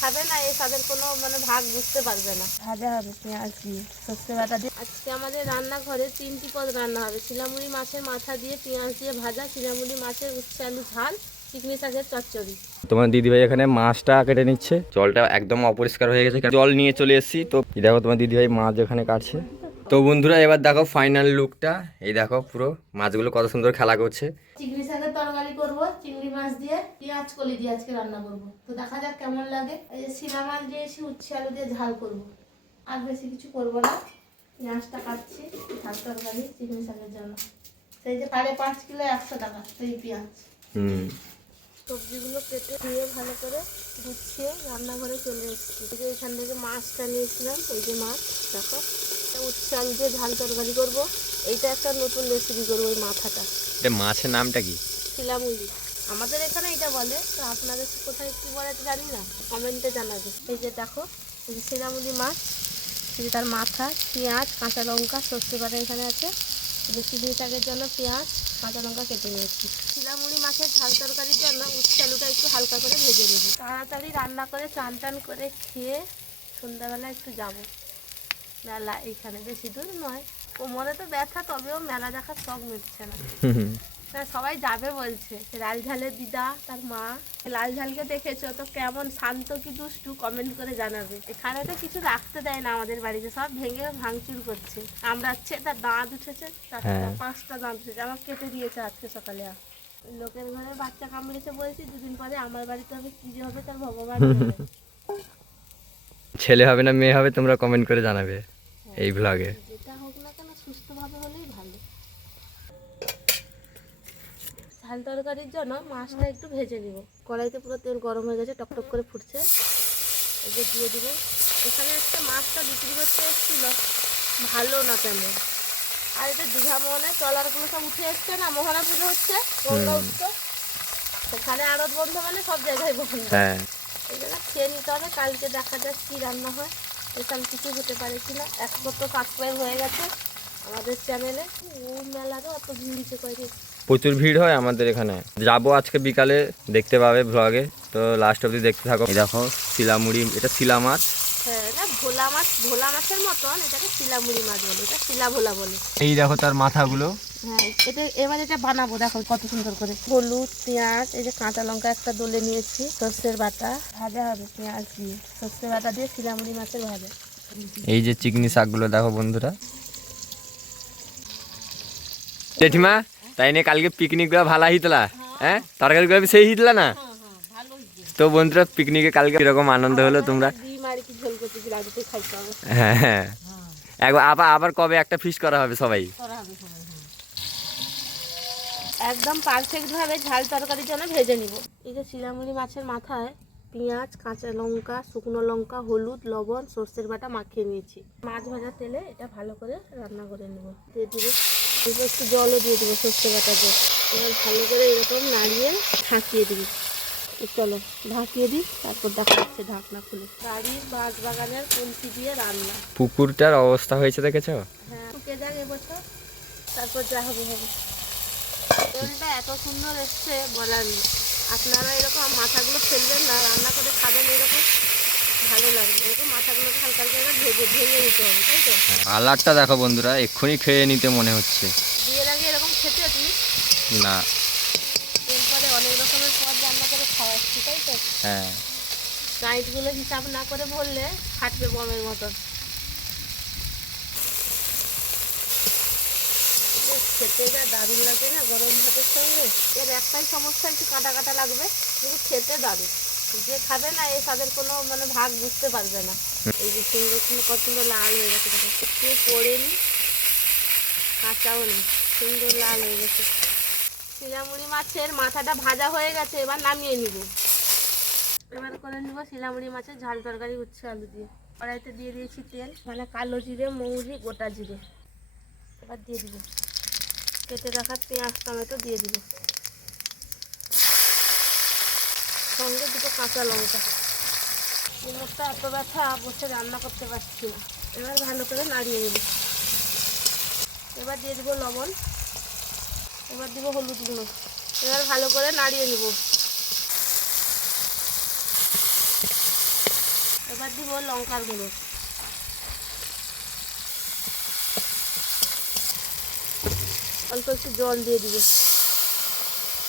খাবে না এই স্বাদের কোনো মানে ভাগ বুঝতে পারবে না। ভাজা হবে পেঁয়াজ দিয়ে সর্ষে বাটা দিয়ে। আজকে আমাদের রান্নাঘরে তিনটি পদ রান্না হবে। শিলামুড়ি মাছের মাথা দিয়ে পেঁয়াজ দিয়ে ভাজা শিলামুড়ি মাছের উচ্ছে আলু ঝাল চিকনি শাকের চচ্চড়ি। তোমার দিদিভাই এখানে মাছটা কেটে নিচ্ছে। জলটা একদম অপরিষ্কার হয়ে গেছে। জল নিয়ে চলে এসেছি। তো দেখো তোমার দিদিভাই মাছ এখানে কাটছে। তো বন্ধুরা এবার দেখো ফাইনাল লুকটা এই দেখো পুরো মাছগুলো কত সুন্দর খেলা করছে চিংড়ি শাকের তরকারি করব চিংড়ি মাছ দিয়ে পেঁয়াজ কলি দিয়ে আজকে রান্না করব। তো দেখা যাক কেমন লাগে। এই যে শিলা মাছ দিয়েছি উচ্ছে আলু দিয়ে ঝাল করব। আর বেশি কিছু করব না। পেঁয়াজটা কাটছি ঝাল তরকারি চিংড়ি শাকের জন্য। সেই যে সাড়ে পাঁচ কিলো একশো টাকা সেই পেঁয়াজ। হুম। সবজিগুলো কেটে ধুয়ে ভালো করে গুছিয়ে রান্নাঘরে চলে এসেছি। এই যে এখান থেকে মাছটা নিয়েছিলাম এই যে মাছ দেখো। এটা উচ্ছে আলু দিয়ে ঝাল তরকারি করব। এইটা একটা নতুন রেসিপি করব ওই মাথাটা। এটা মাছের নামটা কি? শিলামুড়ি। আমাদের এখানে এটা বলে, তো আপনাদের কোথায় কি বলে জানি না। কমেন্টে জানাবে। এই যে দেখো, এই যে শিলামুড়ি মাছ যে তার মাথা, পেঁয়াজ, কাঁচা লঙ্কা, সর্ষে বাটা এখানে আছে। যে চিলি শাকের জন্য পেঁয়াজ, কাঁচা লঙ্কা কেটে নিয়েছি। শিলামুড়ি মাছের ঝাল তরকারির জন্য উচ্ছে আলুটা একটু হালকা করে ভেজে নেব। তাড়াতাড়ি রান্না করে, চান টান করে খেয়ে সন্ধ্যাবেলা একটু যাব। মেলা এইখানে বেশি দূর নয়। কোমরে তো ব্যথা, তবেও মেলা দেখার শখ মিটছে না। না সবাই যাবে বলছে লাল ঝালের দিদা তার মা। লাল ঝালকে দেখেছ তো কেমন শান্ত কি দুষ্টু কমেন্ট করে জানাবে। এখানে তো কিছু রাখতে দেয় না আমাদের বাড়িতে সব ভেঙে ভাঙচুর করছে। আমরা হচ্ছে তার দাঁত উঠেছে হ্যাঁ। পাঁচটা দাঁত উঠেছে আমার কেটে দিয়েছে আজকে সকালে লোকের ঘরে বাচ্চা কামড়েছে বলছি দুদিন পরে আমার বাড়িতে হবে কি যে হবে তার ভগবান ছেলে হবে না মেয়ে হবে তোমরা কমেন্ট করে জানাবে এই ব্লগে যেটা হোক না কেন সুস্থভাবে হলেই ভালো ঝাল তরকারির জন্য মাছটা একটু ভেজে নিব। কড়াইতে পুরো তেল গরম হয়ে গেছে টকটক করে ফুটছে। যে দিয়ে দিব। এখানে একটা মাছটা বিক্রি করতে এসেছিল। ভালো না তেমন। আর এটা দীঘা মোহনায় ট্রলারগুলো সব উঠে এসছে না মোহনা পুজো হচ্ছে গঙ্গা উঠছে সেখানে আড়ত বন্ধ মানে সব জায়গায় বন্ধ। হ্যাঁ। এই জন্য খেয়ে নিতে হবে কালকে দেখা যাক কী রান্না হয়। এখান কিছু হতে পারে কি না। একশো তো সাবস্ক্রাইব হয়ে গেছে আমাদের চ্যানেলে ও মেলারও অত ভিড়িছে কয়রে প্রচুর ভিড় হয় আমাদের এখানে। যাব আজকে বিকালে দেখতে পাবে ব্লগে তো লাস্ট অবধি দেখতে থাকো। এই দেখো শিলামুড়ি এটা শিলা মাছ হ্যাঁ না ভোলা মাছ ভোলা মাছের মতন এটাকে শিলামুড়ি মাছ বলে এটা শিলা ভোলা বলে। এই দেখো তার মাথাগুলো। হ্যাঁ এটা এবার এটা বানাবো দেখো কত সুন্দর করে। হলুদ পেঁয়াজ এই যে কাঁচা লঙ্কা একটা দলে নিয়েছি সর্ষের বাটা ভাজা হবে পেঁয়াজ দিয়ে। সর্ষের বাটা দিয়ে শিলামুড়ি মাছের ভাজা। এই যে চিকনি শাকগুলো দেখো বন্ধুরা। জেঠিমা তাই নিয়ে কালকে পিকনিক পিকনিকগুলো ভালো হিতলা হ্যাঁ? তরকারিগুলো সেই হিতলা না? তো বন্ধুরা পিকনিকে কালকে কীরকম আনন্দ হলো তোমরা? হ্যাঁ হ্যাঁ। একবার আবার আবার কবে একটা ফিস্ট করা হবে সবাই? একদম পারফেক্ট ভাবে ঝাল তরকারির জন্য ভেজে নিব। এই যে শিলামুড়ি মাছের মাথায় পেঁয়াজ, কাঁচা লঙ্কা, শুকনো লঙ্কা, হলুদ, লবণ, সর্ষের বাটা মাখিয়ে নিয়েছি। মাছ ভাজা তেলে এটা ভালো করে রান্না করে নেব। দিয়ে দিব দিব একটু জলও দিয়ে দেবো সর্ষে বাটা জল এবার ভালো করে এরকম নাড়িয়ে ঢাকিয়ে দিবি। চলো ঢাকিয়ে দিই তারপর দেখা যাচ্ছে ঢাকনা খুলে। বাড়ির বাঁশ বাগানের কলসি দিয়ে রান্না। পুকুরটার অবস্থা হয়েছে দেখেছ? হ্যাঁ শুকে যাক এবছর তারপর যা হবে হবে। তেলটা এত সুন্দর এসছে বলার নেই। আপনারা এরকম মাথাগুলো ফেলবেন না রান্না করে খাবেন এরকম। ভালো লাগবে এরকম মাথাগুলোকে হালকা হালকা ভেজে ভেঙে নিতে হবে তাই তো? কালারটা দেখো বন্ধুরা এক্ষুনি খেয়ে নিতে মনে হচ্ছে। এরকম খেতে তুমি? না। এরপরে অনেক রকমের পদ রান্না করে খাওয়াচ্ছি তাই তো? হ্যাঁ। গাইডগুলো হিসাব না করে বললে ফাটবে বমের খেতে যা দারুণ লাগে না গরম ভাতের সঙ্গে। এর একটাই সমস্যা একটু কাটা কাটা লাগবে কিন্তু খেতে দারুণ। যে খাবে না এই স্বাদের কোনো মানে ভাগ বুঝতে পারবে না। এই যে সুন্দর সুন্দর কত সুন্দর লাল হয়ে গেছে একটু পড়েনি, কাঁচাও নেই সুন্দর লাল হয়ে গেছে। শিলামুড়ি মাছের মাথাটা ভাজা হয়ে গেছে, এবার নামিয়ে নিব। এবার করে নিব শিলামুড়ি মাছের ঝাল তরকারি উচ্ছে আলু দিয়ে। কড়াইতে দিয়ে দিয়েছি তেল মানে কালো জিরে, মৌরি, গোটা জিরে। এবার দিয়ে দিব। কেটে রাখা পেঁয়াজ, টমেটো দিয়ে দিব। সঙ্গে দুটো কাঁচা লঙ্কা। কোমরটা এত ব্যথা, বসে রান্না করতে পারছি না। এবার ভালো করে নাড়িয়ে নিব। এবার দিয়ে দিব লবণ, এবার দিব হলুদ গুঁড়ো। এবার ভালো করে নাড়িয়ে নিব। এবার দিব লঙ্কার গুঁড়ো। অল্প একটু জল দিয়ে দিব।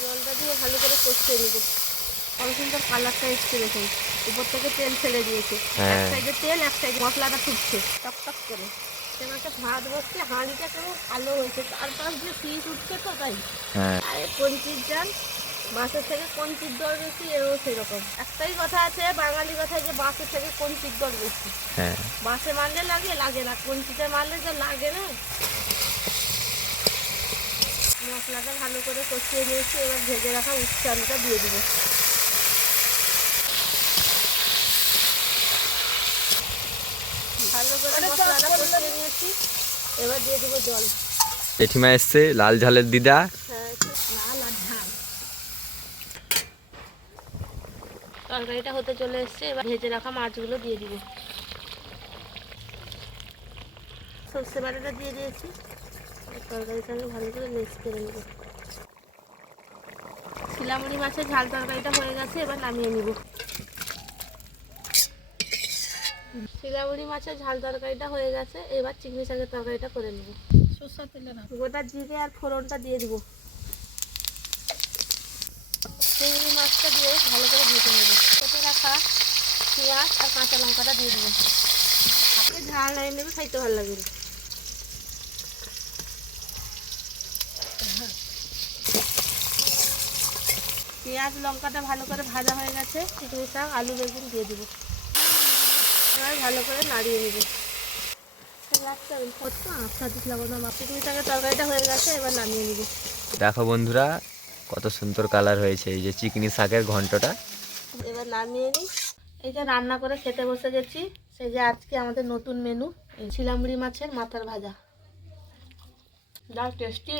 জলটা দিয়ে ভালো করে কষিয়ে নেব। কত সুন্দর কালারটা এসছে দেখুন। উপর থেকে তেল ফেলে দিয়েছে। এক হ্যাঁ। সাইডে তেল এক সাইডে মশলাটা ফুটছে। টক টক করে। সেখানে একটা ভাত বসছে হাঁড়িটা কেমন কালো হয়েছে। তার পাশ দিয়ে ফিস উঠছে তো তাই। হ্যাঁ। বাঁশের থেকে কঞ্চির দর বেশি এও সেরকম। একটাই কথা আছে বাঙালি কথায় যে বাঁশের থেকে কঞ্চির দর বেশি। হ্যাঁ। বাঁশে মারলে লাগে লাগে না। কঞ্চিতে মারলে যে লাগে না। মশলাটা ভালো করে কষিয়ে নিয়েছি এবার ভেজে রাখা উচ্ছে আলুটা দিয়ে দিব ভালো করে মশলাটা এবার দিয়ে দিব জল। জেঠিমা এসছে লাল ঝালের দিদা। হ্যাঁ তরকারিটা হতে চলে এসছে এবার ভেজে রাখা মাছগুলো দিয়ে দিব। সর্ষে বাটাটা দিয়ে দিয়েছি। তরকারির সঙ্গে ভালো করে মিক্স করে নেব। শিলামুড়ি মাছের ঝাল তরকারিটা হয়ে গেছে এবার নামিয়ে নিব। শিলামুড়ি মাছের ঝাল তরকারিটা হয়ে গেছে এবার চিংড়ি শাকের তরকারিটা করে নেব। গোটা জিরে আর ফোড়নটা দিয়ে দেবো। চিংড়ি মাছটা দিয়ে ভালো করে ভেজে নেব। কেটে রাখা পেঁয়াজ আর কাঁচা লঙ্কাটা দিয়ে দেবো। আপনি ঝাল নাই নেবে খাইতে ভালো লাগে পেঁয়াজ লঙ্কাটা ভালো করে ভাজা হয়ে গেছে চিংড়ি শাক আলু বেগুন দিয়ে দিব। এবার ভালো করে নাড়িয়ে নেব। কত আচ্ছা না তরকারিটা হয়ে গেছে এবার নামিয়ে নিব। দেখো বন্ধুরা কত সুন্দর কালার হয়েছে এই যে চিকনি শাকের ঘন্টটা। এবার নামিয়ে নিই। এই যে রান্না করে খেতে বসে গেছি সেই যে আজকে আমাদের নতুন মেনু এই শিলামুড়ি মাছের মাথার ভাজা। যা টেস্টি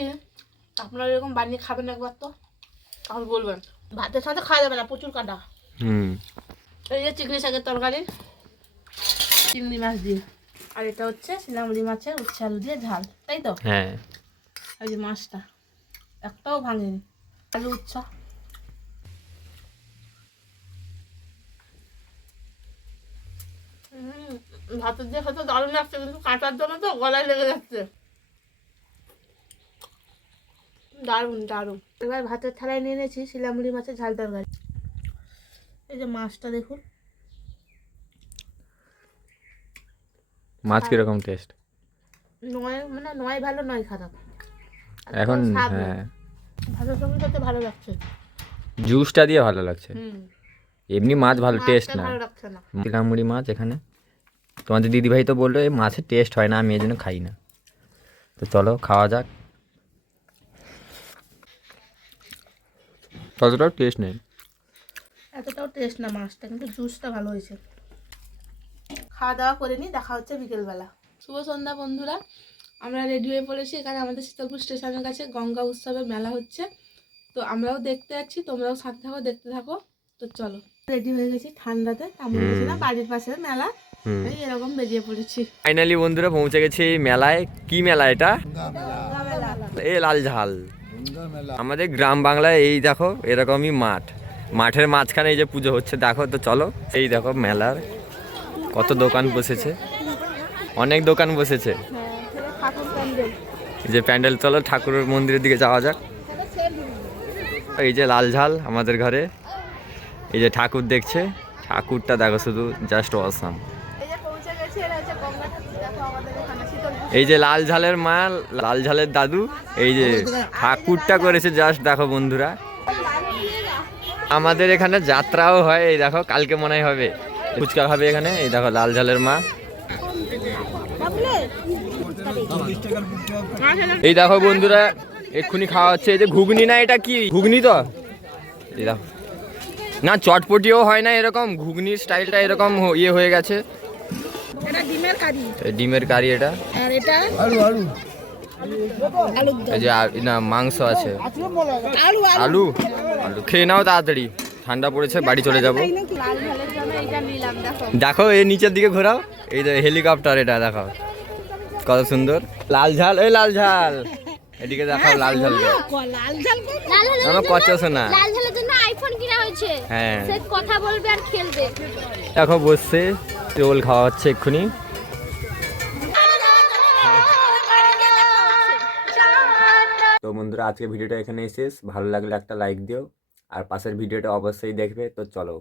আপনারা এরকম বানিয়ে খাবেন একবার তো তাহলে বলবেন ভাতের সাথে খাওয়া যাবে না প্রচুর কাটা। হুম। এই যে চিকনি শাকের তরকারি। চিংড়ি মাছ দিয়ে। আর এটা হচ্ছে শিলামুড়ি মাছের উচ্ছে আলু দিয়ে ঝাল তাই তো? হ্যাঁ। এই যে মাছটা একটাও ভাঙেনি আলু উচ্ছা। হুম, ভাতের দিয়ে হয়তো দারুণ লাগছে কিন্তু কাঁচার জন্য তো গলায় লেগে যাচ্ছে। দারুণ দারুণ। এবার ভাতের থালায় নিয়ে নিয়েছি শিলামুড়ি মাছের ঝাল তরকারি। এই যে মাছটা দেখুন। মাছ কীরকম টেস্ট নয় মানে নয় ভালো নয় খারাপ। এখন হ্যাঁ। সঙ্গে খেতে ভালো লাগছে। জুসটা দিয়ে ভালো লাগছে। এমনি মাছ ভালো টেস্ট না। ভালো চিলামুড়ি মাছ এখানে। তোমাদের দিদিভাই তো বলল এই মাছের টেস্ট হয় না আমি এই জন্য খাই না। তো চলো খাওয়া যাক। ততটাও টেস্ট নেই। এতটাও টেস্ট না মাছটা কিন্তু জুসটা ভালো হয়েছে। খাওয়া দাওয়া করে নিই দেখা হচ্ছে বিকেলবেলা। শুভ সন্ধ্যা বন্ধুরা আমরা রেডি হয়ে পড়েছি। এখানে আমাদের শীতলপুর স্টেশনের কাছে গঙ্গা উৎসবের মেলা হচ্ছে। তো আমরাও দেখতে যাচ্ছি তোমরাও সাথে থাকো দেখতে থাকো। তো চলো। রেডি হয়ে গেছি ঠান্ডাতে কিছু না বাড়ির পাশের মেলা। এই এরকম বেরিয়ে পড়েছি। ফাইনালি বন্ধুরা পৌঁছে গেছি এই মেলায়। কি মেলা এটা? এ লাল ঝাল। আমাদের গ্রাম বাংলায় এই দেখো এরকমই মাঠ। মাঠের মাঝখানে এই যে পুজো হচ্ছে দেখো তো চলো। এই দেখো মেলার কত দোকান বসেছে? অনেক দোকান বসেছে। যে প্যান্ডেল, চলো ঠাকুরের মন্দিরের দিকে যাওয়া যাক। এই যে লাল ঝাল আমাদের ঘরে। এই যে ঠাকুর দেখছে। ঠাকুরটা দেখো শুধু জাস্ট অসাম এই যে লাল ঝালের মা, লাল ঝালের দাদু, এই যে ঠাকুরটা করেছে জাস্ট দেখো বন্ধুরা। আমাদের এখানে যাত্রাও হয়, এই দেখো, কালকে মনে হবে। ফুচকা খাবে এখানে। এই দেখো লাল ঝালের মা। এই দেখো বন্ধুরা এক্ষুনি খাওয়া হচ্ছে। এই যে ঘুগনি না এটা কি? ঘুগনি তো? এই দেখো। না চটপটিও হয় না এরকম। ঘুগনির স্টাইলটা এরকম ইয়ে হয়ে গেছে। ডিমের কারি। এই ডিমের কারি এটা। এই যে না মাংস আছে। আলু আলু। আলু খেয়ে নাও তাড়াতাড়ি। ঠান্ডা পড়েছে বাড়ি চলে যাব। দেখো। দেখো এই নিচের দিকে ঘোরাও। এই যে হেলিকপ্টার এটা দেখাও কত সুন্দর। লাল ঝাল এই লাল ঝাল। এদিকে দেখাও লাল ঝাল। লাল ঝাল আমার কচ্ছ শোনা লাল ঝালের জন্য আইফোন আইফোন কিনা হয়েছে। হ্যাঁ। সে কথা বলবে আর খেলবে। দেখো বসছে। রোল খাওয়া হচ্ছে এক্ষুনি। তো বন্ধুরা আজকে ভিডিওটা এখানেই শেষ। ভালো লাগলে একটা লাইক দিও। আর পাশের ভিডিওটা অবশ্যই দেখবে। তো চলো।